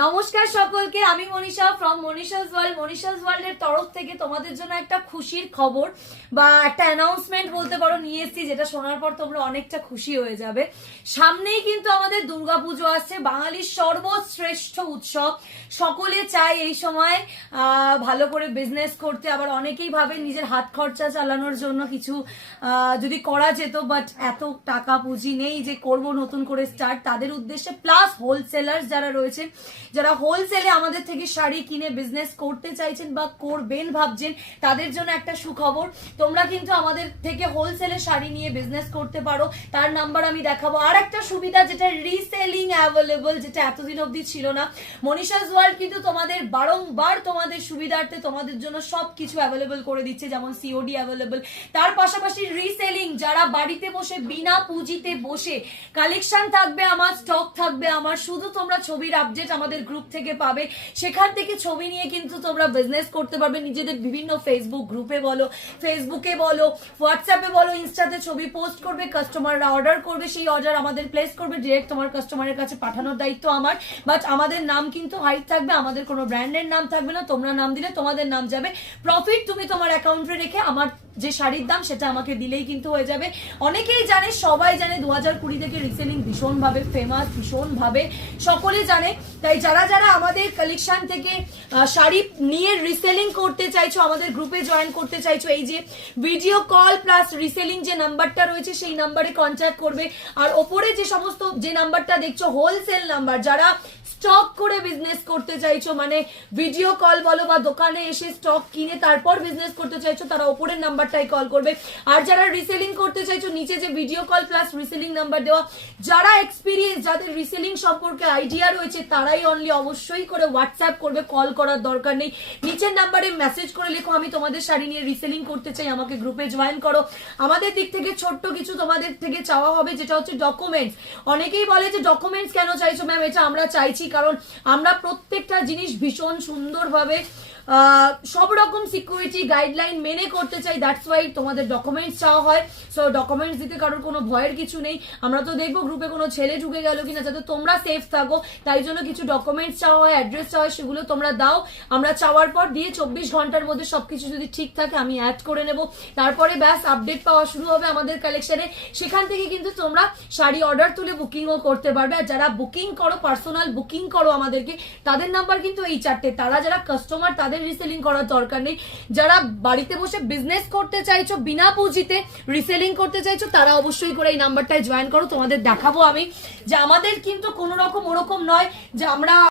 নমস্কার সকলকে, আমি Manisha from Manisha's world. Manisha's world এর তরফ থেকে তোমাদের জন্য একটা খুশির খবর বা একটা অ্যানাউন্সমেন্ট বলতে পারো নিয়ে এসেছি, যেটা শোনার পর তোমরা অনেকটা খুশি হয়ে যাবে। সামনেই কিন্তু আমাদের দুর্গাপুজো আসছে, বাঙালির সর্বশ্রেষ্ঠ উৎসব। সকলে চায় এই সময় ভালো করে বিজনেস করতে, আবার অনেকেই ভাবে নিজের হাত খরচা চালানোর জন্য কিছু যদি করা যেত, বাট এত টাকা পুঁজি নেই যে করব নতুন করে স্টার্ট। তাদের উদ্দেশ্যে প্লাস হোলসেলার যারা রয়েছে, যারা হোলসেলে আমাদের থেকে শাড়ি কিনে বিজনেস করতে চাইছেন বা করবেন ভাবছেন, তাদের জন্য একটা সুখবর। তোমরা কিন্তু আমাদের থেকে হোলসেলে শাড়ি নিয়ে বিজনেস করতে পারো। তার নাম্বার আমি দেখাবো। আর একটা সুবিধা যেটা রিসেলিং অ্যাভেলেবল, যেটা এতদিন অবধি ছিল না। মনীষাস ওয়ার্ল্ড কিন্তু তোমাদের বারংবার তোমাদের সুবিধার্থে তোমাদের জন্য সবকিছু অ্যাভেলেবল করে দিচ্ছে, যেমন সিওডি অ্যাভেলেবল। তার পাশাপাশি রিসেলিং, যারা বাড়িতে বসে বিনা পুঁজিতে বসে কালেকশন থাকবে আমার, স্টক থাকবে আমার, শুধু তোমরা ছবির আপডেট আমাদের গ্রুপ থেকে পাবে। সেখান থেকে ছবি নিয়ে কিন্তু তোমরা বিজনেস করতে পারবে। নিজেদের বিভিন্ন ফেসবুক গ্রুপে বলো, ফেসবুকে বলো, হোয়াটসঅ্যাপে বলো, ইনস্টাতে ছবি পোস্ট করবে, কাস্টমাররা অর্ডার করবে, সেই অর্ডার আমাদের প্লেস করবে, ডিরেক্ট তোমার কাস্টমারের কাছে পাঠানোর দায়িত্ব আমার। বাট আমাদের নাম কিন্তু হাইড থাকবে, আমাদের কোনো ব্র্যান্ডের নাম থাকবে না। তোমরা নাম দিলে তোমাদের নাম যাবে, প্রফিট তুমি তোমার অ্যাকাউন্টে রেখে আমার যে শাড়ির দাম সেটা আমাকে দিলেই কিন্তু হয়ে যাবে। অনেকেই জানে, সবাই জানে 2020 থেকে রিসেলিং ভীষণভাবে ফেমাস, ভীষণভাবে সকলে জানে। তাই যারা যারা আমাদের কালেকশন থেকে শাড়ি নিয়ে রিসেলিং করতে চাইছো, আমাদের গ্রুপে জয়েন করতে চাইছো, এই যে ভিডিও কল প্লাস রিসেলিং যে নাম্বারটা রয়েছে সেই নাম্বারে কন্ট্যাক্ট করবে। আর ওপরে যে সমস্ত যে নাম্বারটা দেখছো হোলসেল নাম্বার, যারা স্টক করে বিজনেস করতে চাইছো, মানে ভিডিও কল বলো বা দোকানে এসে স্টক কিনে তারপর বিজনেস করতে চাইছো, তারা উপরের নাম্বারটাই কল করবে। আর যারা রিসেলিং করতে চাইছো, নিচে যে video call plus reselling number দেওয়া, যারা এক্সপিরিয়েন্স, যাদের রিসেলিং সম্পর্কে আইডিয়া রয়েছে, তারাই অনলি অবশ্যই করে হোয়াটসঅ্যাপ করবে, কল করার দরকার নেই। নিচের নাম্বারে মেসেজ করে লেখো আমি তোমাদের শাড়ি নিয়ে রিসেলিং করতে চাই, আমাকে গ্রুপে জয়েন করো। আমাদের দিক থেকে ছোট্ট কিছু তোমাদের থেকে চাওয়া হবে, যেটা হচ্ছে ডকুমেন্টস। অনেকেই বলে যে ডকুমেন্টস কেন চাইছো ম্যাম? এটা আমরা চাইছি কারণ আমরা প্রত্যেকটা জিনিস ভীষণ সুন্দরভাবে সব রকম সিকিউরিটি গাইডলাইন মেনে করতে চাই। দ্যাটস ওয়াই তোমাদের ডকুমেন্টস চাওয়া হয়। সো ডকুমেন্টস দিতে কারোর কোনো ভয়ের কিছু নেই। আমরা তো দেখবো গ্রুপে কোনো ছেলে ঢুকে গেল কিনা, যাতে তোমরা সেফ থাকো, তাই জন্য কিছু ডকুমেন্টস চাওয়া হয়, অ্যাড্রেস চাওয়া হয়, সেগুলো তোমরা দাও। আমরা চাওয়ার পর দিয়ে 24 ঘন্টার মধ্যে সবকিছু যদি ঠিক থাকে আমি অ্যাড করে নেব। তারপরে ব্যাস আপডেট পাওয়া শুরু হবে আমাদের কালেকশনে। সেখান থেকে কিন্তু তোমরা শাড়ি অর্ডার তুলে বুকিংও করতে পারবে। আর যারা বুকিং করো, পার্সোনাল বুকিং করো আমাদেরকে, তাদের নাম্বার কিন্তু এই চারটে। তারা যারা কাস্টমার, তাদের রিসেলিং করার দরকার নেই। যারা বাড়িতে বসে বিজনেস করতে চাইছো, বিনা পুঁজিতে রিসেলিং করতে চাইছো, তারা অবশ্যই করে এই নাম্বারটায় জয়েন করো। তোমাদের দেখাবো আমি যে আমাদের কিন্তু কোনো রকম ওরকম নয় যে আমরা